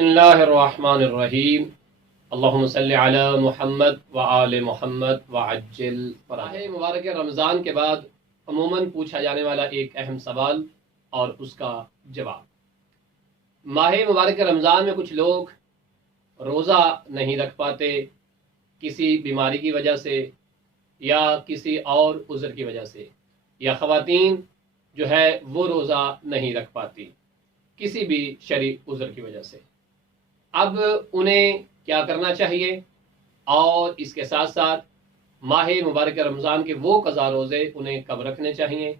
बिस्मिल्लाहिर्रहमानिर्रहीम। अल्लाहुम्मा सल्लि अला मुहम्मद व आले मुहम्मद व अज्जिल फराह। मुबारक रमज़ान के बाद अमूमन पूछा जाने वाला एक अहम सवाल और उसका जवाब। माह मुबारक रमज़ान में कुछ लोग रोज़ा नहीं रख पाते किसी बीमारी की वजह से या किसी और उज़र की वजह से, या ख़वातीन जो है वो रोज़ा नहीं रख पाती किसी भी शरई उज़र की वजह से। अब उन्हें क्या करना चाहिए और इसके साथ साथ माह मुबारक रमज़ान के वो क़ज़ा रोज़े उन्हें कब रखने चाहिए,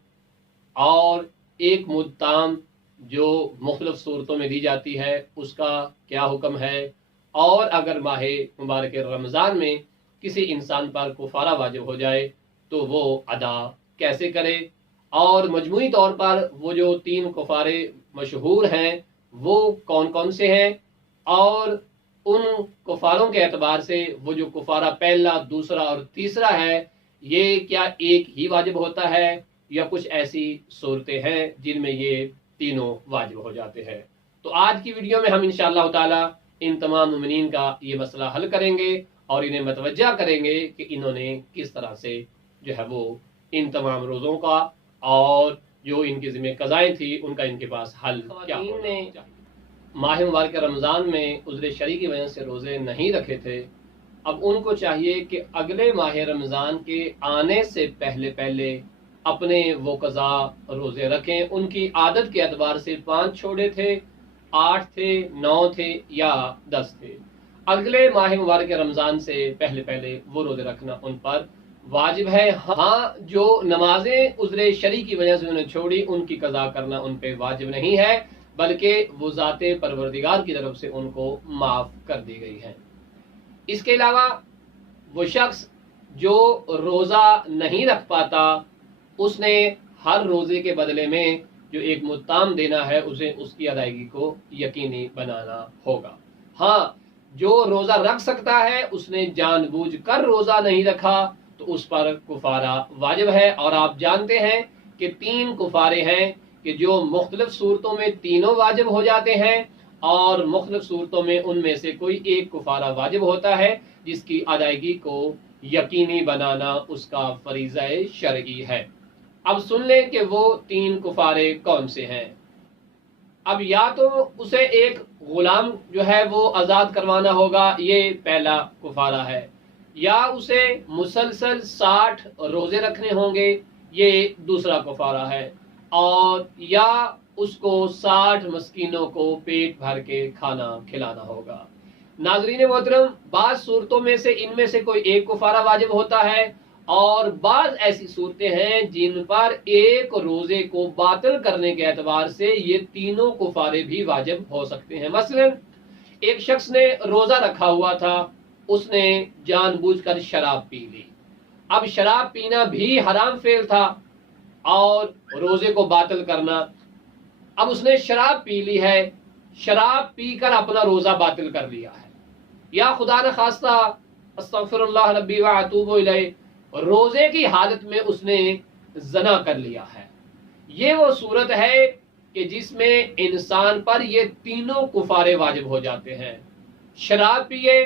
और एक मुद्दाम जो मुख्तलिफ़ सूरतों में दी जाती है उसका क्या हुक्म है, और अगर माह मुबारक रमज़ान में किसी इंसान पर कुफारा वाजिब हो जाए तो वो अदा कैसे करे, और मजमूई तौर पर वो जो 3 कुफारे मशहूर हैं वो कौन कौन से हैं, और उन कुफारों के एतबार से वो जो कुफारा पहला, दूसरा और तीसरा है ये क्या एक ही वाजिब होता है या कुछ ऐसी सूरतें हैं जिनमें ये तीनों वाजिब हो जाते हैं। तो आज की वीडियो में हम इंशाअल्लाह ताला इन तमाम मुमिनीन का ये मसला हल करेंगे और इन्हें मतवज्जा करेंगे कि इन्होंने किस तरह से जो है वो इन तमाम रोज़ों का और जो इनकी ज़िम्मे क़ज़ाएं थी उनका इनके पास हल क्या होना चाहिए। माह मुबारक रमज़ान में उज़्र शरई की वजह से रोज़े नहीं रखे थे, अब उनको चाहिए कि अगले माह रमज़ान के आने से पहले पहले अपने वो क़ज़ा रोज़े रखें। उनकी आदत के एतबार से 5 छोड़े थे, 8 थे, 9 थे या 10 थे, अगले माह मुबारक रमज़ान से पहले पहले वो रोज़े रखना उन पर वाजिब है। हाँ, जो नमाजें उज़्र शरई की वजह से उन्हें छोड़ी उनकी क़ज़ा करना उन पर वाजिब नहीं है, बल्कि वो ज़ाते परवरदिगार की तरफ से उनको माफ़ कर दी गई है। इसके अलावा वो शख्स जो रोज़ा नहीं रख पाता उसने हर रोज़े के बदले में जो एक मुत्ताम देना है उसे उसकी अदायगी को यकीनी बनाना होगा। हाँ, जो रोज़ा रख सकता है उसने जानबूझकर रोज़ा नहीं रखा तो उस पर कुफारा वाजिब है। और आप जानते हैं कि 3 कुफारे हैं कि जो मुख्तलिफ सूरतों में तीनों वाजिब हो जाते हैं और मुख्तलिफ सूरतों में उनमें से कोई एक कुफारा वाजिब होता है जिसकी अदायगी को यकीनी बनाना उसका फरीज़ा शरई है। अब सुन लें कि वो 3 कुफारे कौन से हैं। अब या तो उसे एक गुलाम जो है वो आज़ाद करवाना होगा, ये पहला कुफारा है, या उसे मुसलसल 60 रोज़े रखने होंगे, ये दूसरा कुफारा है, और या उसको 60 मस्कीनों को पेट भर के खाना खिलाना होगा। नाज़रीन मोहतरम, बाज़ सूरतों में से इनमें से कोई एक कुफारा वाजिब होता है और बाज़ ऐसी सूरतें हैं जिन पर एक रोज़े को बातिल करने के एतबार से ये तीनों कुफारे भी वाजिब हो सकते हैं। मसलन एक शख्स ने रोज़ा रखा हुआ था, उसने जानबूझकर शराब पी ली। अब शराब पीना भी हराम फेल था और रोजे को बातिल करना, अब उसने शराब पी ली है, शराब पीकर अपना रोजा बातिल कर लिया है, या खुदा न खास्ता अस्तगफिरुल्लाह रब्बी व अतूबु इलैह, रोजे की हालत में उसने ज़ना कर लिया है। ये वो सूरत है कि जिसमें इंसान पर ये तीनों कुफारे वाजिब हो जाते हैं। शराब पिए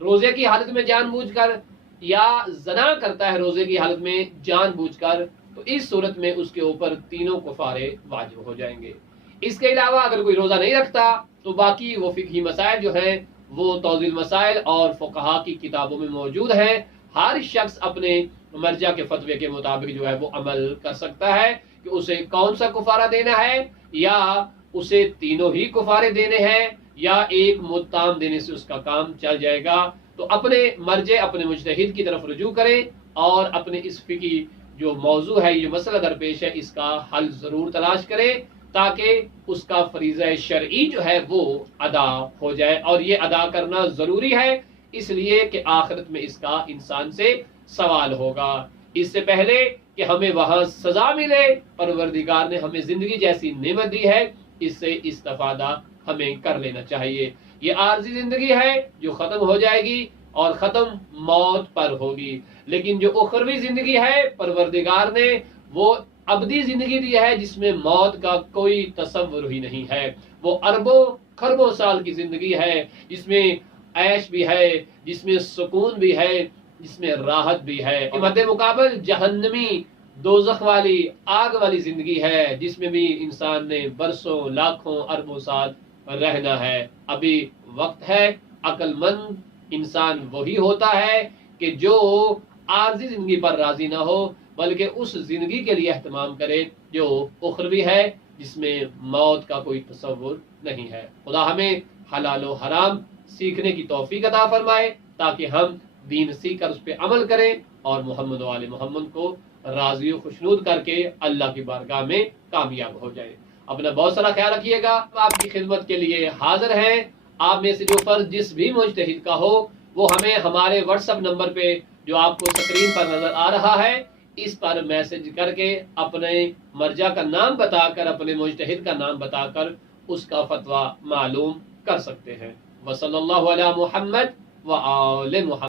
रोजे की हालत में जानबूझकर, या ज़ना करता है रोजे की हालत में जानबूझकर, तो इस सूरत में उसके ऊपर तीनों कुफारे वाजिब हो जाएंगे। इसके अलावा अगर कोई रोज़ा नहीं रखता तो बाकी वो फिक़ही मसाइल जो हैं वो तौज़ील मसाइल और फ़ुक़हा की किताबों में मौजूद हैं। हर शख्स अपने मर्जा के फतवे के मुताबिक जो है वो अमल कर सकता है कि उसे कौन सा कुफारा देना है, या उसे तीनों ही कुफारे देने हैं, या एक मुत्ताम देने से उसका काम चल जाएगा। तो अपने मर्जे, अपने मुज्तहिद की तरफ रुजू करें और अपने इस फिकी जो मौजू है, ये मसला दरपेश है, इसका हल ज़रूर तलाश करें ताकि उसका फरीज़ा शरई जो है वो अदा हो जाए। और ये अदा करना ज़रूरी है इसलिए कि आखिरत में इसका इंसान से सवाल होगा। इससे पहले कि हमें वहाँ सज़ा मिले, परवरदिगार ने हमें ज़िंदगी जैसी नेमत दी है, इससे इस्तिफ़ादा हमें कर लेना चाहिए। ये आर्जी ज़िंदगी है जो ख़त्म हो जाएगी और ख़त्म मौत पर होगी, लेकिन जो उखरवी ज़िंदगी है परवरदिगार ने वो अबदी ज़िंदगी दी है जिसमें मौत का कोई तसव्वुर ही नहीं है। वो अरबों खरबों साल की जिंदगी है, जिसमें ऐश भी है, जिसमें सुकून भी है, जिसमें राहत भी है। मद्दे मुकाबल जहन्नमी दोजख वाली आग वाली जिंदगी है, जिसमें भी इंसान ने बरसों लाखों अरबों साल रहना है। अभी वक्त है। अक्लमंद इंसान वही होता है कि जो आरजी जिंदगी पर राजी ना हो, बल्कि उस जिंदगी के लिए एहतमाम करे जो उखरवी है, जिसमें मौत का कोई तसव्वुर नहीं है। खुदा हमें हलाल व हराम सीखने की तौफीक अता फरमाए, ताकि हम दीन सीख कर उस पर अमल करें और मोहम्मद वाले मोहम्मद को राजी व खुशनूद करके अल्लाह की बारगाह में कामयाब हो जाए। अपना बहुत सारा ख्याल रखिएगा। आपकी खिदमत के लिए हाजिर हैं। आप में से जो फर्ज जिस भी मुज्तहिद का हो, वो हमें हमारे व्हाट्सएप नंबर पे जो आपको स्क्रीन पर नजर आ रहा है, इस पर मैसेज करके अपने मर्जा का नाम बताकर, अपने मुज्तहिद का नाम बताकर उसका फतवा मालूम कर सकते हैं। वसल्लल्लाहु अला मुहम्मद व आले मुहम्मद।